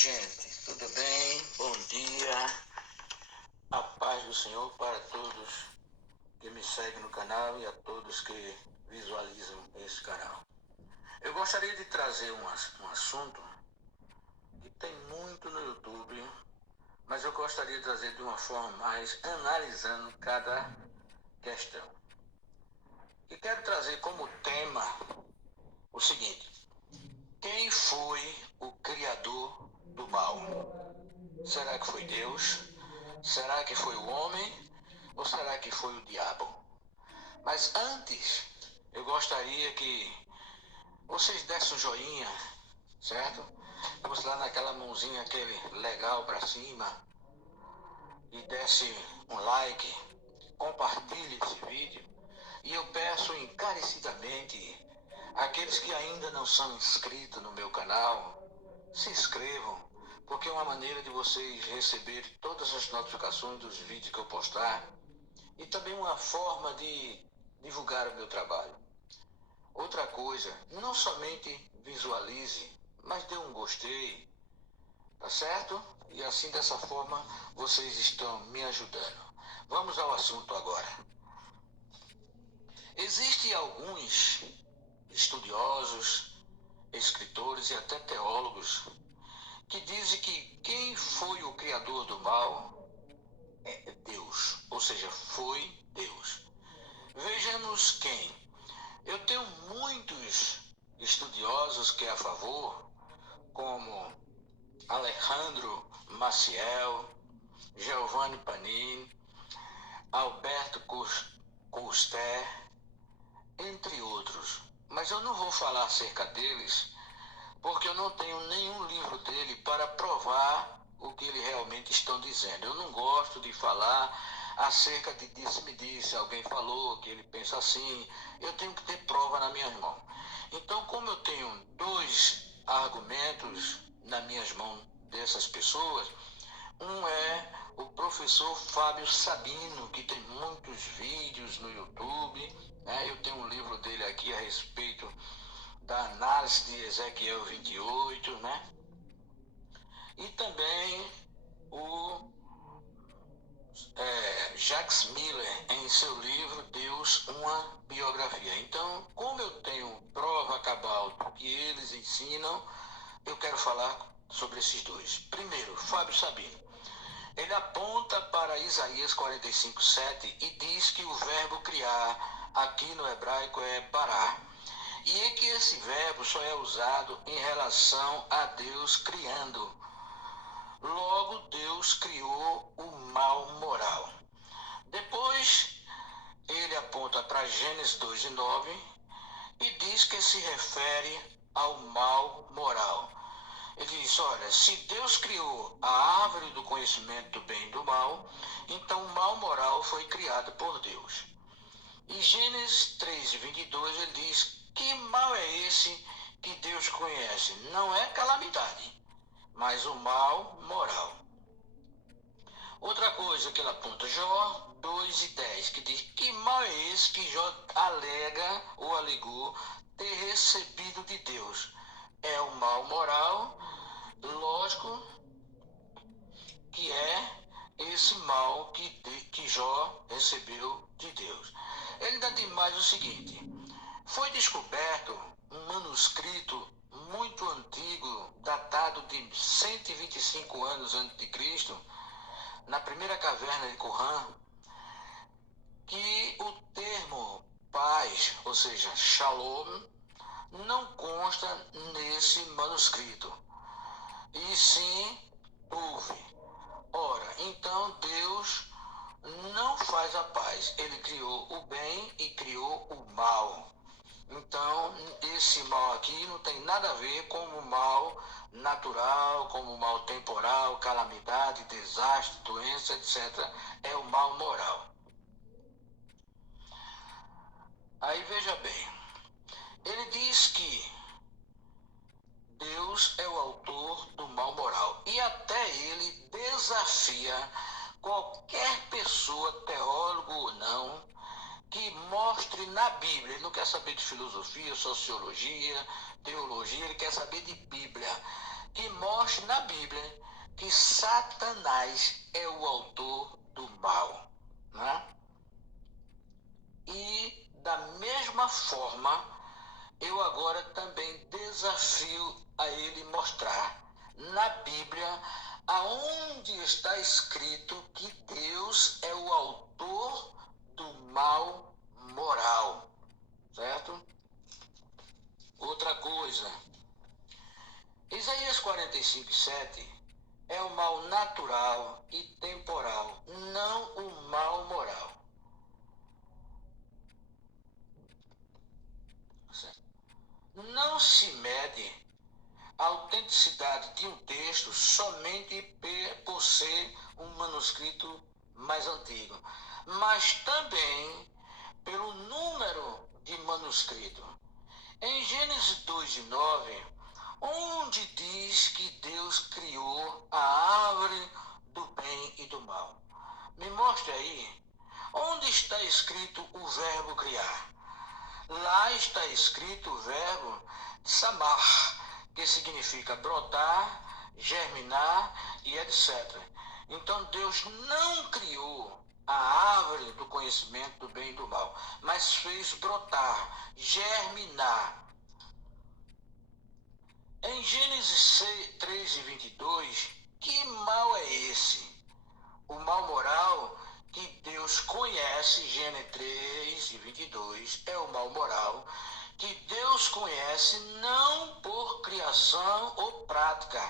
gente, tudo bem? Bom dia, a paz do Senhor para todos que me seguem no canal e a todos que visualizam esse canal. Eu gostaria de trazer um assunto que tem muito no YouTube, mas eu gostaria de trazer de uma forma mais analisando cada questão. E quero trazer como tema o seguinte: quem foi o criador do mal? Será que foi Deus? Será que foi o homem? Ou será que foi o diabo? Mas antes, eu gostaria que vocês dessem um joinha, certo? Vamos lá naquela mãozinha, aquele legal para cima, e desse um like, compartilhe esse vídeo. E eu peço encarecidamente àqueles que ainda não são inscritos no meu canal, se inscrevam, porque é uma maneira de vocês receberem todas as notificações dos vídeos que eu postar e também uma forma de divulgar o meu trabalho. Outra coisa, não somente visualize, mas dê um gostei, tá certo? E assim, dessa forma, vocês estão me ajudando. Vamos ao assunto agora. Existem alguns estudiosos, escritores e até teólogos que dizem que quem foi o criador do mal é Deus, ou seja, foi Deus. Vejamos quem. Eu tenho muitos estudiosos que é a favor, como Alejandro Maciel, Giovanni Panini, Alberto Couster, entre outros. Mas eu não vou falar acerca deles, porque eu não tenho nenhum livro dele para provar o que eles realmente estão dizendo. Eu não gosto de falar acerca de disse-me-disse, alguém falou que ele pensa assim. Eu tenho que ter prova na minha mão. Então, como eu tenho dois argumentos nas minhas mãos dessas pessoas, um é o professor Fábio Sabino, que tem muitos vídeos no YouTube, né? Eu tenho um livro dele aqui a respeito da análise de Ezequiel 28, né? E também o Jacques Miller, em seu livro Deus, uma biografia. Então, como eu tenho prova cabal do que eles ensinam, eu quero falar sobre esses dois. Primeiro, Fábio Sabino. Ele aponta para Isaías 45:7 e diz que o verbo criar aqui no hebraico é bará. E é que esse verbo só é usado em relação a Deus criando. Logo, Deus criou o mal moral. Depois, ele aponta para Gênesis 2:9 e diz que se refere ao mal moral. Ele diz, olha, se Deus criou a árvore do conhecimento do bem e do mal, então o mal moral foi criado por Deus. Em Gênesis 3:22 ele diz, que mal é esse que Deus conhece? Não é calamidade, mas o mal moral. Outra coisa que ele aponta, Jó 2:10, que diz, que mal é esse que Jó alega ou alegou ter recebido de Deus? É o mal moral, lógico que é esse mal que Jó recebeu de Deus. Ele ainda diz mais o seguinte, foi descoberto um manuscrito muito antigo, datado de 125 anos antes de Cristo, na primeira caverna de Qumran, que o termo paz, ou seja, shalom, não consta nesse manuscrito, e sim houve. Ora, então Deus não faz a paz, ele criou o bem e criou o mal. Então, esse mal aqui não tem nada a ver com o mal natural, com o mal temporal, calamidade, desastre, doença, etc. É o mal moral. Aí veja bem, ele diz que Deus é o autor do mal moral e até ele desafia qualquer pessoa, teólogo ou não, que mostre na Bíblia. Ele não quer saber de filosofia, sociologia, teologia, ele quer saber de Bíblia. Que mostre mostre na Bíblia que Satanás é o autor do mal, né? E da mesma forma, eu agora também desafio a ele mostrar na Bíblia aonde está escrito que Deus é o autor do mal moral, certo? Outra coisa, Isaías 45:7 é o mal natural e temporal, não o mal moral. Não se mede a autenticidade de um texto somente por ser um manuscrito mais antigo, mas também pelo número de manuscritos. Em Gênesis 2:9, onde diz que Deus criou a árvore do bem e do mal. Me mostre aí, onde está escrito o verbo criar? Lá está escrito o verbo samar, que significa brotar, germinar e etc. Então Deus não criou a árvore do conhecimento do bem e do mal, mas fez brotar, germinar. Em Gênesis 3:22, que mal é esse? O mal moral que Deus conhece, Gênesis 3:22, é o mal moral que Deus conhece não por criação ou prática,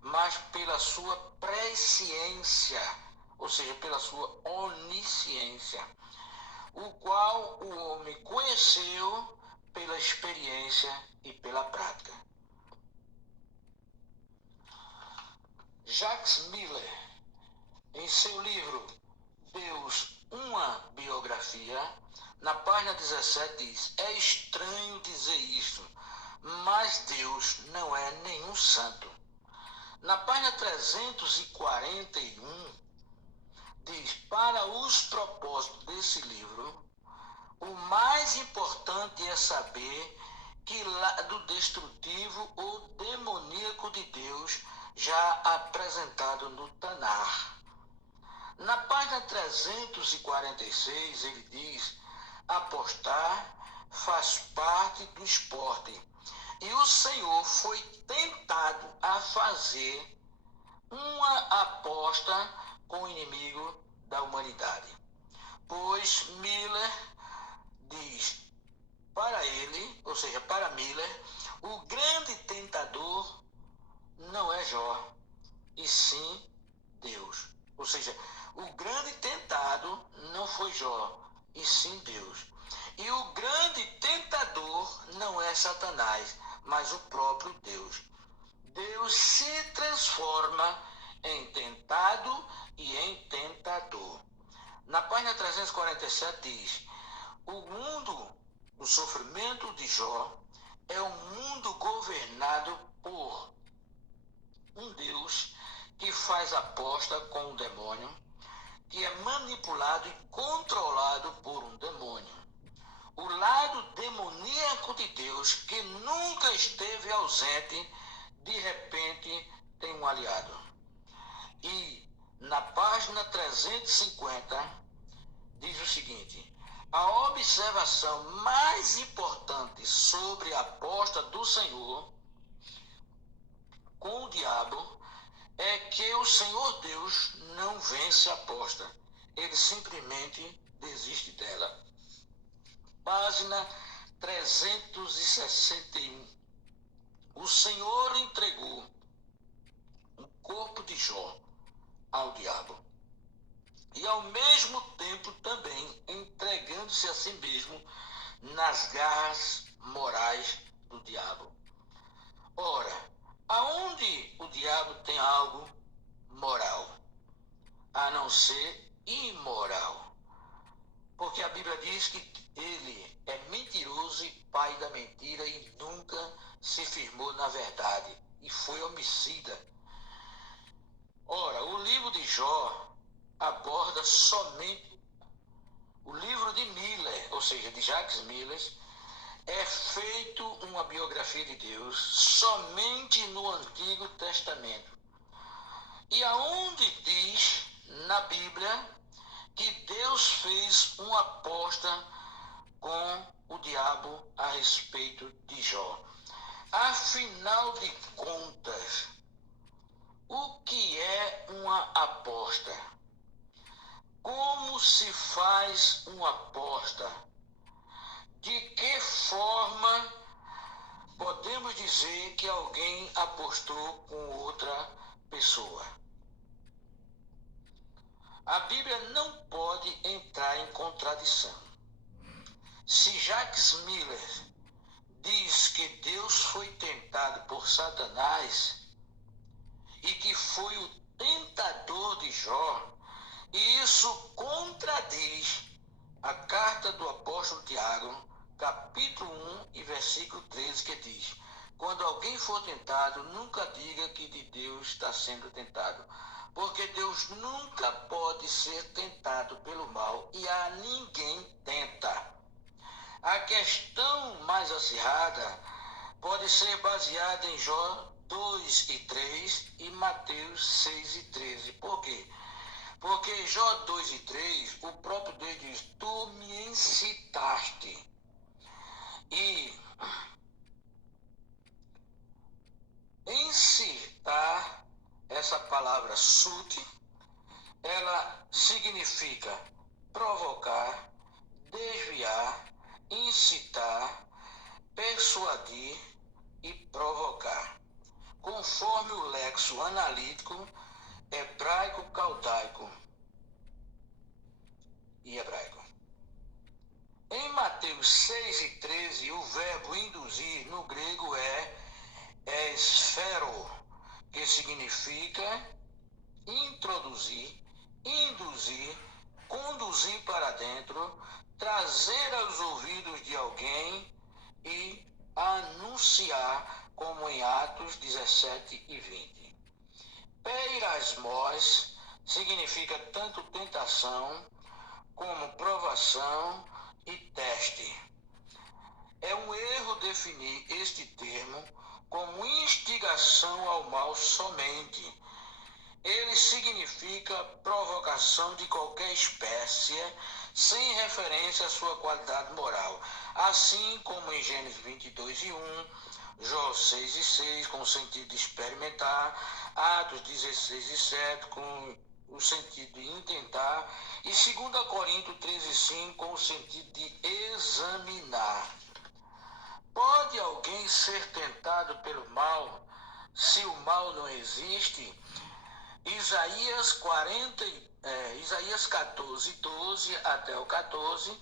mas pela sua presciência, ou seja, pela sua onisciência, o qual o homem conheceu pela experiência e pela prática. Jacques Miller, em seu livro Deus, uma biografia, na página 17 diz: é estranho dizer isto, mas Deus não é nenhum santo. Na página 341 diz: para os propósitos desse livro, o mais importante é saber que lado destrutivo ou demoníaco de Deus já apresentado no Tanar. Na página 346 ele diz: apostar faz parte do esporte. E o Senhor foi tentado a fazer uma aposta com o inimigo da humanidade. Pois Miller diz, para ele, ou seja, para Miller, o grande tentador não é Jó, e sim Deus. Ou seja, o grande tentado não foi Jó, e sim Deus. E o grande tentador não é Satanás, mas o próprio Deus. Deus se transforma em tentado e em tentador. Na página 347 diz: o mundo, o sofrimento de Jó, é um mundo governado por um Deus que faz aposta com o demônio, que é manipulado e controlado por um demônio. O lado demoníaco de Deus, que nunca esteve ausente, de repente tem um aliado. E na página 350 diz o seguinte: a observação mais importante sobre a aposta do Senhor com o diabo é que o Senhor Deus não vence a aposta, ele simplesmente desiste dela. Página 361. O Senhor entregou o corpo de Jó ao diabo, e ao mesmo tempo também entregando-se a si mesmo nas garras morais do diabo. Ora, aonde o diabo tem algo moral, a não ser imoral? Porque a Bíblia diz que ele é mentiroso e pai da mentira e nunca se firmou na verdade e foi homicida. Ora, o livro de Jó aborda somente o livro de Miller, ou seja, de Jacques Miller, é feito uma biografia de Deus somente no Antigo Testamento. E aonde diz na Bíblia que Deus fez uma aposta com o diabo a respeito de Jó. Afinal de contas, o que é uma aposta? Como se faz uma aposta? De que forma podemos dizer que alguém apostou com outra pessoa? A Bíblia não pode entrar em contradição. Se Jacques Miller diz que Deus foi tentado por Satanás e que foi o tentador de Jó, e isso contradiz a carta do apóstolo Tiago, capítulo 1 e versículo 13, que diz: quando alguém for tentado, nunca diga que de Deus está sendo tentado, porque Deus nunca pode ser tentado pelo mal e a ninguém tenta. A questão mais acirrada pode ser baseada em Jó 2 e 3 e Mateus 6 e 13. Por quê? Porque Jó 2 e 3, o próprio Deus diz: tu me incitaste. E incitar, essa palavra sute, ela significa provocar, desviar, incitar, persuadir e provocar, conforme o lexo analítico hebraico, caldaico e hebraico. Em Mateus 6 e 13, o verbo induzir no grego é esfero, que significa introduzir, induzir, conduzir para dentro, trazer aos ouvidos de alguém e anunciar, como em Atos 17 e 20. Peirasmos significa tanto tentação como provação e teste. É um erro definir este termo como instigação ao mal somente. Ele significa provocação de qualquer espécie, sem referência à sua qualidade moral. Assim como em Gênesis 22 e 1, Jó 6 e 6, com o sentido de experimentar, Atos 16 e 7, com o sentido de intentar, e 2 Coríntios 13 e 5, com o sentido de examinar. Pode alguém ser tentado pelo mal se o mal não existe? Isaías 14, 12 até o 14,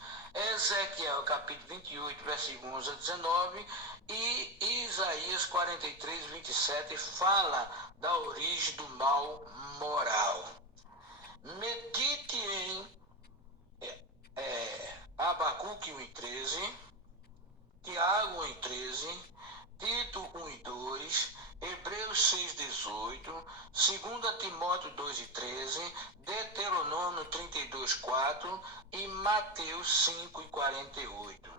Ezequiel capítulo 28, versículo 11 a 19 e Isaías 43, 27 fala da origem do mal moral. Medite em Abacuque 1 e 13, Tiago 1 e 13, Tito 1 e 2, Hebreus 6, 18, 2 Timóteo 2 e 13, Deuteronômio 32, 4 e Mateus 5 e 48.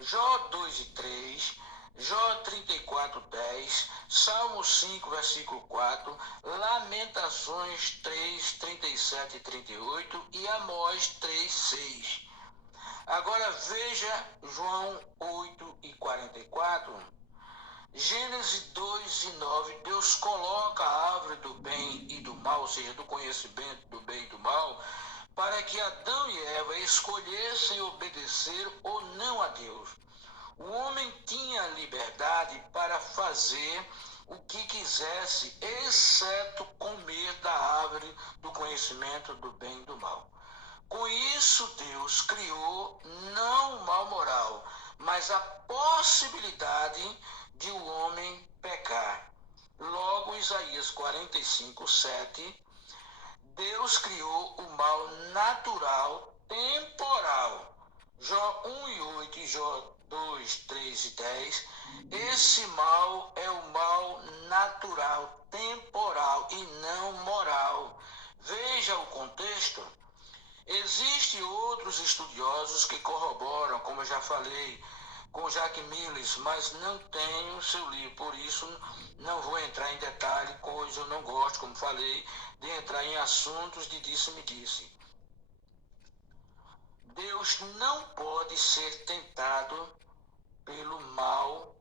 Jó 2 e 3, Jó 34, 10, Salmo 5, versículo 4, Lamentações 3, 37 e 38 e Amós 3, 6. Agora veja João 8 e 44. Gênesis 2 e 9, Deus coloca a árvore do bem e do mal, ou seja, do conhecimento do bem e do mal, para que Adão e Eva escolhessem obedecer ou não a Deus. O homem tinha liberdade para fazer o que quisesse, exceto comer da árvore do conhecimento do bem e do mal. Com isso, Deus criou não o mal moral, mas a possibilidade de o homem pecar. Logo, Isaías 45, 7, Deus criou o mal natural temporal. Jó 1 e 8 e Jó 2, 3 e 10. Esse mal é o mal natural, temporal e não moral. Veja o contexto. Existem outros estudiosos que corroboram, como eu já falei, com Jack Miles, mas não tenho seu livro, por isso não vou entrar em detalhe, pois eu não gosto, como falei, de entrar em assuntos de disse-me-disse. Deus não pode ser tentado pelo mal,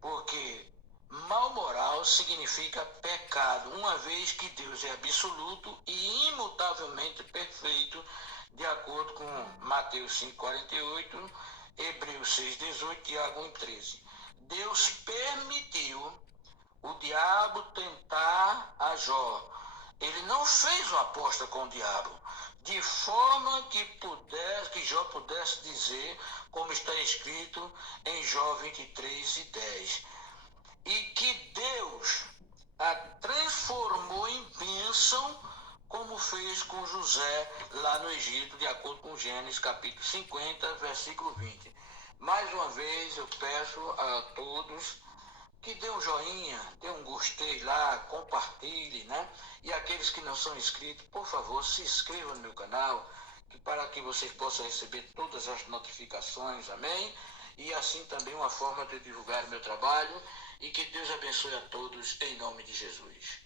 porque mal moral significa pecado, uma vez que Deus é absoluto e imutavelmente perfeito, de acordo com Mateus 5,48, Hebreus 6,18, Tiago 1,13. Deus permitiu o diabo tentar a Jó. Ele não fez uma aposta com o diabo, de forma que Jó pudesse dizer, como está escrito em Jó 23:10, e que Deus a transformou em bênção, como fez com José lá no Egito, de acordo com Gênesis capítulo 50, versículo 20. Mais uma vez eu peço a todos que dê um joinha, dê um gostei lá, compartilhe, né? E aqueles que não são inscritos, por favor, se inscrevam no meu canal, para que vocês possam receber todas as notificações, amém? E assim também uma forma de divulgar o meu trabalho, e que Deus abençoe a todos, em nome de Jesus.